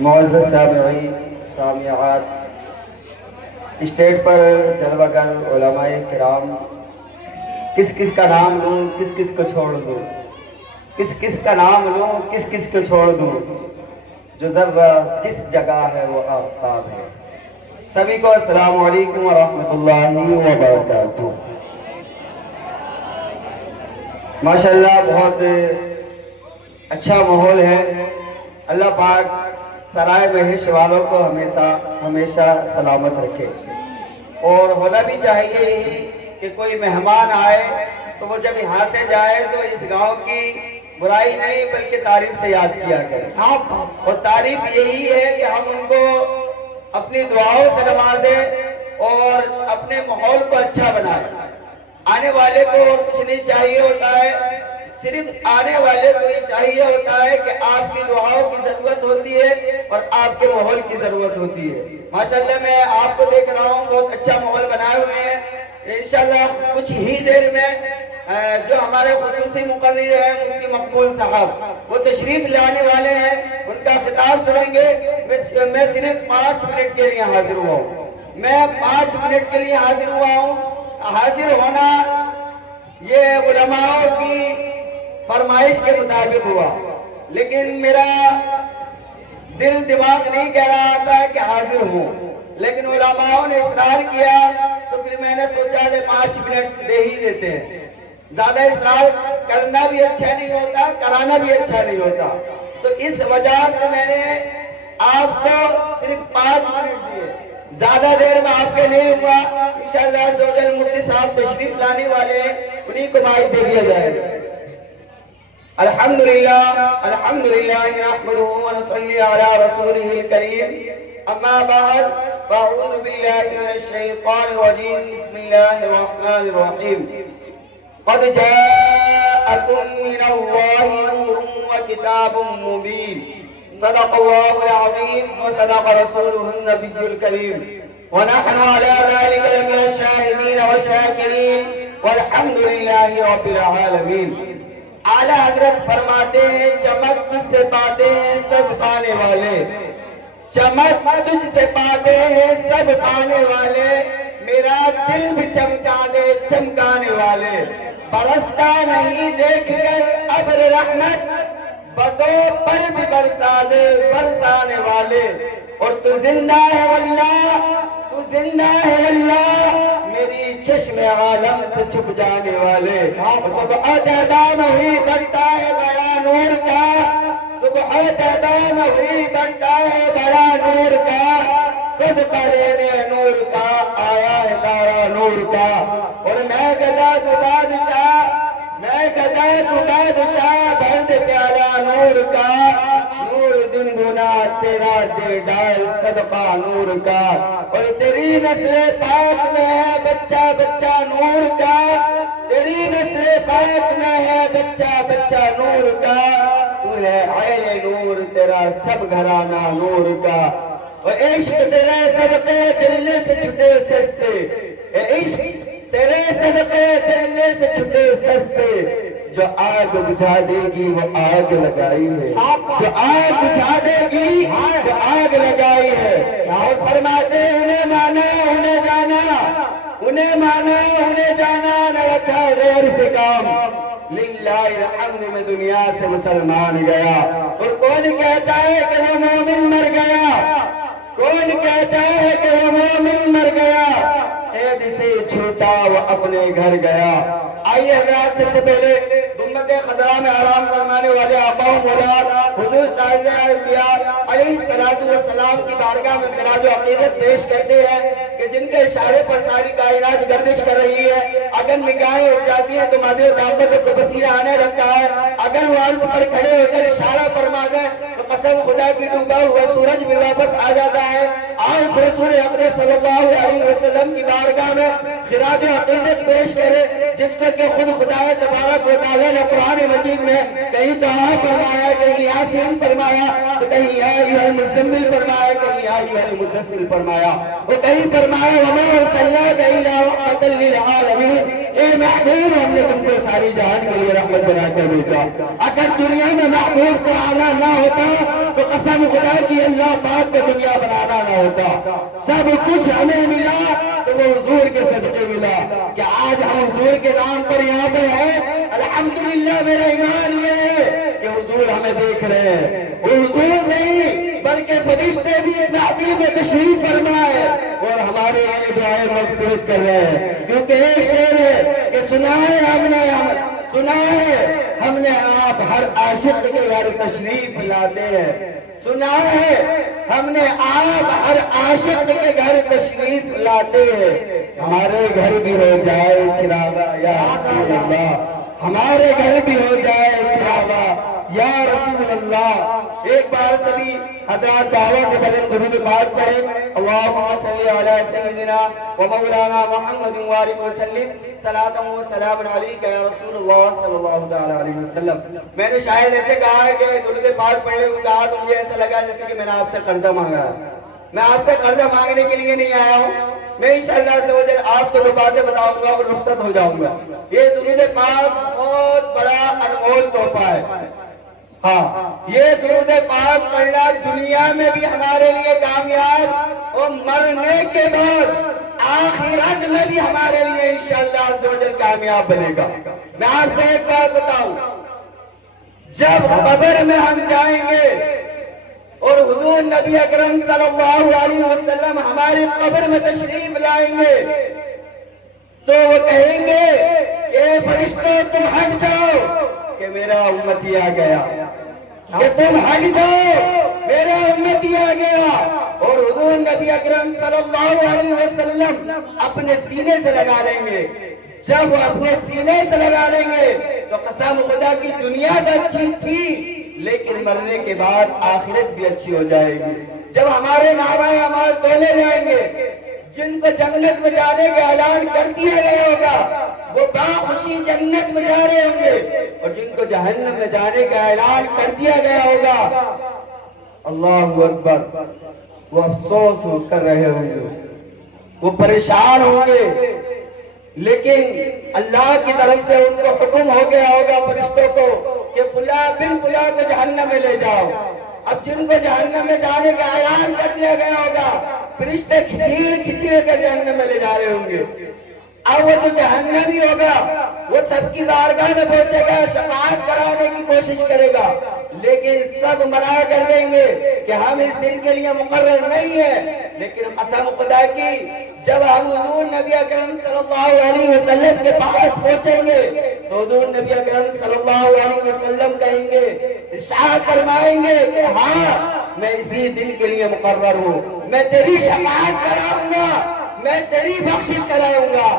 معزز سامعین سامعات، اسٹیج پر جلوہ گر علماء کرام، کس کس کا نام لوں کس کس کو چھوڑ دوں، کس کس کا نام لوں کس کس کو چھوڑ دوں، جو ذرہ جس جگہ ہے وہ آفتاب ہے۔ سبھی کو السلام علیکم ورحمۃ اللہ وبرکاتہ۔ ماشاءاللہ بہت اچھا ماحول ہے۔ اللہ پاک سرائے بہشت والوں کو ہمیشہ سلامت رکھے، اور ہونا بھی چاہیے کہ کوئی مہمان آئے تو وہ جب یہاں سے جائے تو اس گاؤں کی برائی نہیں بلکہ تعریف سے یاد کیا کرے، اور تعریف یہی ہے کہ ہم ان کو اپنی دعاؤں سے نوازیں اور اپنے ماحول کو اچھا بنائیں۔ آنے والے کو اور کچھ نہیں چاہیے ہوتا ہے، صرف آنے والے کو یہ چاہیے ہوتا ہے کہ آپ کی دعاؤں کی ضرورت ہوتی ہے اور آپ کے ماحول کی ضرورت ہوتی ہے۔ ماشاءاللہ میں آپ کو دیکھ رہا ہوں، بہت اچھا ماحول بنائے ہوئے ہیں۔ انشاءاللہ کچھ ہی دیر میں جو ہمارے خصوصی مقرر ہیں مفتی مقبول صاحب، وہ تشریف لانے والے ہیں، ان کا خطاب سنیں گے۔ میں صرف 5 منٹ کے لیے حاضر ہوا ہوں، میں 5 منٹ کے لیے حاضر ہوا ہوں۔ حاضر ہونا یہ علماء کی فرمائش کے مطابق ہوا، لیکن میرا دل دماغ نہیں کہہ رہا تھا کہ حاضر ہوں، لیکن علماء نے اصرار کیا تو پھر میں نے سوچا کہ 5 منٹ دے ہی دیتے ہیں۔ زیادہ اصرار کرنا بھی اچھا نہیں ہوتا، کرانا بھی اچھا نہیں ہوتا، تو اس وجہ سے میں نے آپ کو صرف 5 منٹ دیے، زیادہ دیر میں آپ کے نہیں ہوا۔ انشاءاللہ عزوجل مفتی صاحب تشریف لانے والے ہیں، انہی کو مائک دے دیا جائے گا۔ الحمدللہ نحمدہ ونصلی علی رسولہ الکریم، اما بعد فاعوذ باللہ من الشیطان الرجیم، بسم اللہ الرحمن الرحیم۔ قد جاءکم من اللہ نور وکتاب مبین، صدق اللہ العظیم وصدق رسولہ النبی الکریم، ونحن على ذلك لمن الشاهدين والشاکرین، والحمدللہ رب العالمین۔ اعلیٰ حضرت فرماتے ہیں چمک تجھ سے پاتے ہیں سب پانے والے، چمک تجھ سے پاتے ہیں سب پانے والے، میرا دل بھی چمکا دے چمکانے والے، برستا نہیں دیکھ کر ابر رحمت، بدوں پر بھی برسا دے برسانے والے، اور تو زندہ ہے واللہ، تو زندہ ہے واللہ، میری چشم عالم سے چھپ جانے والے۔ صبح تیبان ہوئی بڑھتا ہے بڑا نور کا، صبح تیبان ہوئی بڑھتا ہے بڑا نور کا، صدقہ لینے نور کا آیا ہے تارا نور کا، اور میں گدا تو بادشاہ، میں گدا تو بادشاہ، بھر دے پیالہ نور کا، نور دن گنا تیرا دے ڈال صدقہ نور کا، اور تیری نسل پاک میں ہے بچہ بچہ نور کا، تیری نسل پاک میں ہے بچہ بچہ نور کا، تو ہے عین نور تیرا سب گھرانہ نور کا، اور عشق تیرے صدقے جلنے سے چھٹے سستے، عشق تیرے صدقے جلنے سے چھٹے سستے، جو آگ بجھا دے گی وہ آگ لگائی ہے، جو آگ بجھا دے گی وہ آگ لگائی ہے، اور فرماتے انہیں مانا انہیں جانا، انہیں مانا انہیں جانا، نہ رکھا غیر سے کام، للہ الحمد میں دنیا سے مسلمان گیا، اور کون کہتا ہے کہ وہ مومن مر گیا، کون کہتا ہے کہ وہ مومن مر گیا، عید سے چھوٹا وہ اپنے گھر گیا۔ آئیے حضرات سب سے پہلے امت خضرا میں آرام فرمانے والے آقا و مولا حضور تعالیٰ علیہ السلام کی بارگاہ میں خراج و عقیدت پیش کرتے ہیں کہ جن کے اشارے پر ساری کائنات گردش کر رہی ہے، اگر نگاہیں اٹھ جاتی ہیں تو مادے و طاقت کو پسینہ آنے لگتا ہے، اگر وہ عرض پر کھڑے ہو کر اشارہ فرما دیں تو قسم خدا کی ڈوبا ہوا سورج بھی واپس آ جاتا ہے. آج رسول اکرم صلی اللہ علیہ وسلم کی بارگاہ میں خراج عقیدت پیش کرے, جس کو کہ خود خدا تبارک و تعالیٰ نے قرآن مجید میں کہیں دعا فرمایا, کہیں یاسین فرمایا, تو کہیں یا ایھا المزمل فرمایا, کہیں یا ایھا المدثر فرمایا, اور کہیں فرمایا وما ارسلناک الا رحمۃ للعالمین, اے محبوب ہم نے تم کو ساری جہان کے لیے رحمت بنا کر بھیجا. اگر دنیا میں محبوب کو آنا نہ ہوتا تو قسم خدا کی اللہ پاک کو دنیا بنانا نہ ہوتا. سب کچھ ہمیں ملا تو وہ حضور کے صدقے ملا. کہ آج ہم حضور کے نام پر یہاں پر ہیں, الحمدللہ میرا ایمان یہ ہے کہ حضور ہمیں دیکھ رہے ہیں. وہ حضور نہیں بلکہ فرشتے بھی محفل میں تشریف فرما ہے اور ہمارے لیے دعائیں مغفرت کر رہے ہیں. کیونکہ ایک شعر ہے کہ سنا ہے ہم نے آپ ہر عاشق کے گھر تشریف لاتے ہیں. سنا ہے ہم نے آپ ہر عاشق کے گھر تشریف لاتے ہیں. ہمارے گھر بھی ہو جائے چراغا یا رسول اللہ, ہمارے گھر بھی ہو جائے چراغا یا رسول اللہ. ایک بار سبھی حضرات دعوت سے بلند درود پاک پڑھیں. اللہم صلی علی سیدنا و مولانا محمد وآلہ وسلم صلاۃ و سلام علیک یا رسول اللہ صلی اللہ علیہ وسلم. میں نے شاید ایسے کہا ہے کہ درود پاک پڑھنے کو کہا تو مجھے ایسا لگا جیسے کہ میں نے آپ سے قرضہ مانگا ہے. میں آپ سے قرضہ مانگنے کے لیے نہیں آیا ہوں. میں انشاءاللہ عز و جل آپ کو دو باتیں بتاؤں گا اور رخصت ہو جاؤں گا. یہ درود پاک بہت بڑا انمول تحفہ ہے. ہاں, یہ درود پاک پڑھنا دنیا میں بھی ہمارے لیے کامیاب اور مرنے کے بعد آخرت میں بھی ہمارے لیے انشاءاللہ عز و جل کامیاب بنے گا. میں آپ کو ایک بات بتاؤں, جب قبر میں ہم جائیں گے اور حضور نبی اکرم صلی اللہ علیہ وسلم ہماری قبر میں تشریف لائیں گے تو وہ کہیں گے کہ فرشتوں تم ہٹ جاؤ کہ میرا امتی آ گیا, کہ تم ہٹ جاؤ میرا امتی آ گیا. اور حضور نبی اکرم صلی اللہ علیہ وسلم اپنے سینے سے لگا لیں گے. جب وہ اپنے سینے سے لگا لیں گے تو قسم خدا کی دنیا تو اچھی تھی لیکن مرنے کے بعد آخرت بھی اچھی ہو جائے گی. جب ہمارے نامہ اعمال تولے جائیں گے, جن کو جنت میں جانے کا اعلان کر دیا گیا ہوگا وہ باخوشی جنت میں جا رہے ہوں گے, اور جن کو جہنم میں جانے کا اعلان کر دیا گیا ہوگا اللہ اکبر وہ افسوس کر رہے ہوں گے, وہ پریشان ہوں گے. لیکن اللہ کی طرف سے ان کو حکم ہو گیا ہوگا فرشتوں کو کہ فلاں بن فلاں کو جہنم میں لے جاؤ. اب جن کو جہنم میں جانے کا اعلان کر دیا گیا ہوگا فرشتے کھچیڑ کر جہنم میں لے جا رہے ہوں گے. اب وہ جو جہنمی ہوگا وہ سب کی بارگاہ میں پہنچے گا, شفاعت کرانے کی کوشش کرے گا, لیکن سب منع کر دیں گے کہ ہم اس دن کے لیے مقرر نہیں ہے. لیکن قسم خدا کی جب ہم حضور نبی اکرم صلی اللہ علیہ وسلم کے پاس پہنچیں گے تو حضور نبی اکرم صلی اللہ علیہ وسلم کہیں گے, ارشاد فرمائیں گے کہ ہاں میں اسی دن کے لیے مقرر ہوں, میں تیری شفاعت کراؤں گا, میں تیری بخشش کراؤں گا.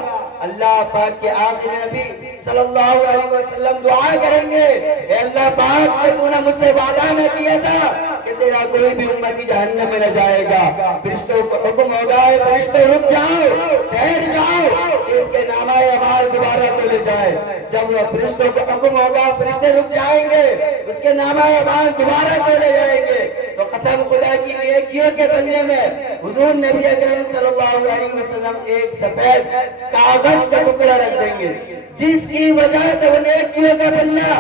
اللہ پاک کے آخری نبی صلی اللہ علیہ وسلم دعا کریں گے, اے اللہ پاک کہ تو نے مجھ سے وعدہ نہ کیا تھا کہ تیرا کوئی بھی امتی جہنم میں نہ جائے گا. فرشتوں کو حکم ہوگا فرشتوں رک جاؤ, ٹھہر جاؤ کہ اس کے نامہ اعمال دوبارہ تو لے جائے. جب وہ فرشتوں کو حکم ہوگا فرشتے رک جائیں گے, اس کے نامہ اعمال دوبارہ تو لے جائیں گے. تو قسم خدا کی نیکیوں کے بلے میں حضور نبی اکرم صلی اللہ علیہ وسلم ایک سفید کاغذ کا ٹکڑا رکھ دیں گے جس کی وجہ سے وہ نیکیوں کا بلہ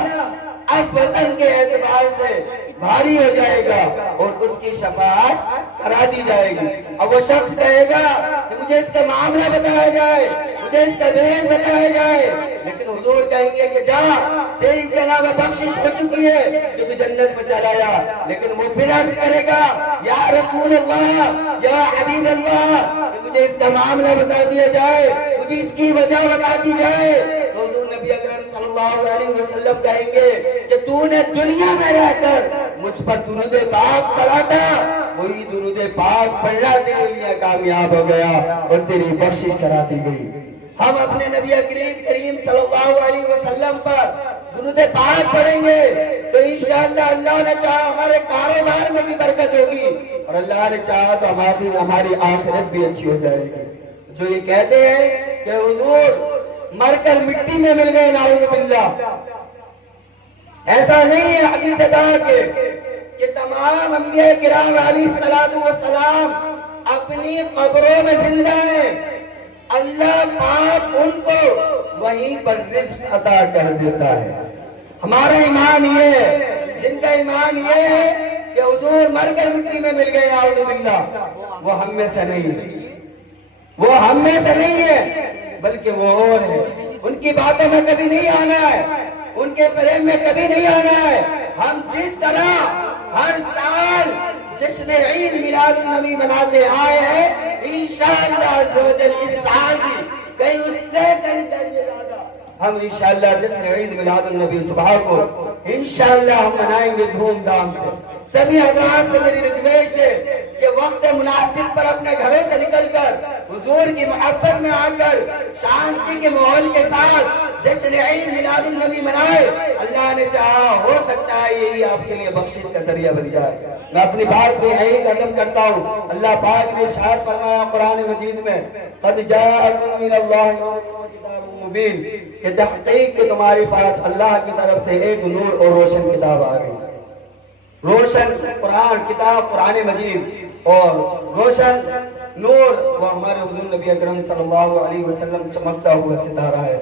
اب وزن کے اعتبار سے بھاری ہو جائے گا اور اس کی شفاعت کرا دی جائے گی. اب وہ شخص کہے گا کہ مجھے اس کا معاملہ بتایا جائے, مجھے اس کا بھید بتایا جائے. لیکن حضور کہیں گے کہ جا تیری کے نام بخشش ہو چکی ہے کہ تو جنت میں چلا جا. لیکن وہ پھر عرض کرے گا یا رسول اللہ یا حبیب اللہ کہ مجھے اس کا معاملہ بتا دیا جائے, مجھے اس کی وجہ بتا دی جائے. تو حضور نبی اکرم صلی اللہ علیہ وسلم کہیں گے کہ تو نے دنیا میں رہ کر مجھ پر درود پاک پڑھا تھا, وہی درود پاک پڑھنا تیرے لیے کامیاب ہو گیا اور تیری بخشش کرا دی گئی. ہم اپنے نبی کریم صلی اللہ علیہ وسلم پر درود پاک پڑھیں گے تو انشاءاللہ اللہ نے چاہا ہمارے کاروبار میں بھی برکت ہوگی، اور اللہ نے چاہا تو ہماری آخرت بھی اچھی ہو جائے گی۔ جو یہ کہتے ہیں کہ حضور مر کر مٹی میں مل گئے، نعوذ باللہ، ایسا نہیں ہے۔ حدیث پاک کہ تمام انبیاء کرام علیہ السلام اپنی قبروں میں زندہ ہیں، اللہ پاک ان کو وہیں پر رزق عطا کر دیتا ہے۔ ہمارا ایمان یہ ہے، جن کا ایمان یہ ہے کہ حضور مر کر مٹی میں مل گئے، نعوذ باللہ، وہ ہم میں سے نہیں ہے، وہ ہم میں سے نہیں ہے، بلکہ وہ اور ہے۔ ان کی باتوں میں کبھی نہیں آنا ہے، ان کے فریم میں کبھی نہیں آنا ہے۔ ہم جس طرح ہر سال جشن عید میلاد النبی مناتے آئے ہیں، انشاءاللہ عز و جل اس سال بھی کہیں اس سے کہیں درجے زیادہ ہم انشاءاللہ جشن عید میلاد النبی صبح کو انشاءاللہ ہم منائیں گے دھوم دھام سے۔ سبھی حضرات سے میری ریکویسٹ ہے کہ وقت مناسب پر اپنے گھروں سے نکل کر حضور کی محبت میں آ کر شانتی کے ماحول کے ساتھ جشن عید میلاد النبی منائے۔ اللہ نے چاہا ہو سکتا ہے یہی آپ کے لیے بخشش کا ذریعہ بن جائے۔ میں اپنی بات کو یہی ختم کرتا ہوں۔ اللہ پاک نے ارشاد فرمایا قرآن مجید میں، قد جاءکم من اللہ کتاب مبین، کہ تحقیق کہ تمہارے پاس اللہ کی طرف سے ایک نور اور روشن کتاب آ گئی۔ روشن قرآن کتاب قرآن مجید اور روشن نور وہ ہمارے حضور نبی اکرم صلی اللہ علیہ وسلم چمکتا ہوا ستارہ ہے۔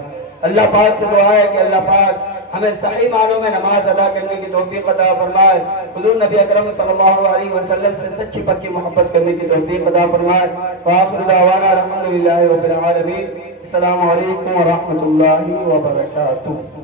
اللہ پاک سے دعا ہے کہ اللہ پاک ہمیں صحیح معنوں میں نماز ادا کرنے کی توفیق عطا فرمائے، حضور نبی اکرم صلی اللہ علیہ وسلم سے سچی پکی محبت کرنے کی توفیق عطا فرمائے۔ وآخر دعوانا الحمدللہ رب العالمین۔ السلام علیکم ورحمۃ اللہ وبرکاتہ۔